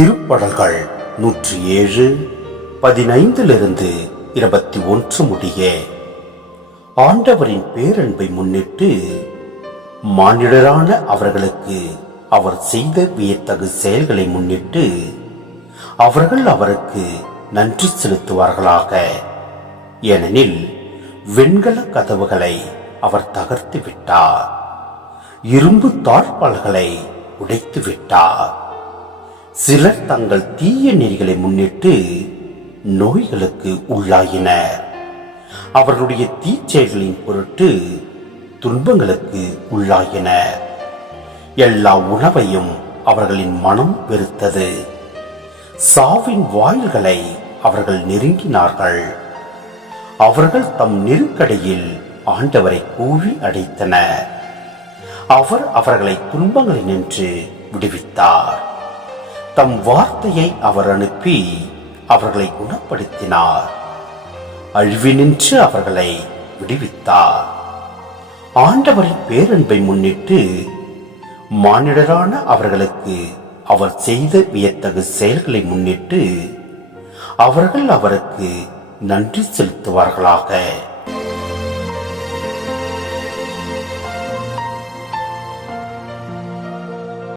திருப்படல்கள் நூற்றி ஏழு பதினைந்திலிருந்து இருபத்தி ஒன்று முடிய. ஆண்டவரின் பேரன்பை முன்னிட்டு மானிடரான அவர்களுக்கு அவர் செய்த வியத்தகு செயல்களை முன்னிட்டு அவர்கள் அவருக்கு நன்றி செலுத்துவார்களாக. ஏனெனில் வெண்கல கதவுகளை அவர் தகர்த்து விட்டார் இரும்பு தாழ்பால்களை உடைத்து விட்டார் சிலர் தங்கள் தீய நெறிகளை முன்னிட்டு நோய்களுக்கு உள்ளாயினர். அவர்களுடைய தீச்செயல்களின் பொருட்டு துன்பங்களுக்கு உள்ளாயினர். எல்லா உணவையும் அவர்களின் மனம் வெறுத்தது. சாவின் வாயில்களை அவர்கள் நெருங்கினார்கள். அவர்கள் தம் நெருக்கடியில் ஆண்டவரை கூவி அடைத்தனர். அவர் அவர்களை துன்பங்களினின்று விடுவித்தார். தம் வார்த்தையை அவர் அனுப்பி அவர்களை குணப்படுத்தினார். அழிவினின்று அவர்களை விடுவித்தார். ஆண்டவரின் பேரன்பை முன்னிட்டு மானிடரான அவர்களுக்கு அவர் செய்த வியத்தகு செயல்களை முன்னிட்டு அவர்கள் அவருக்கு நன்றி செலுத்துவார்களாக.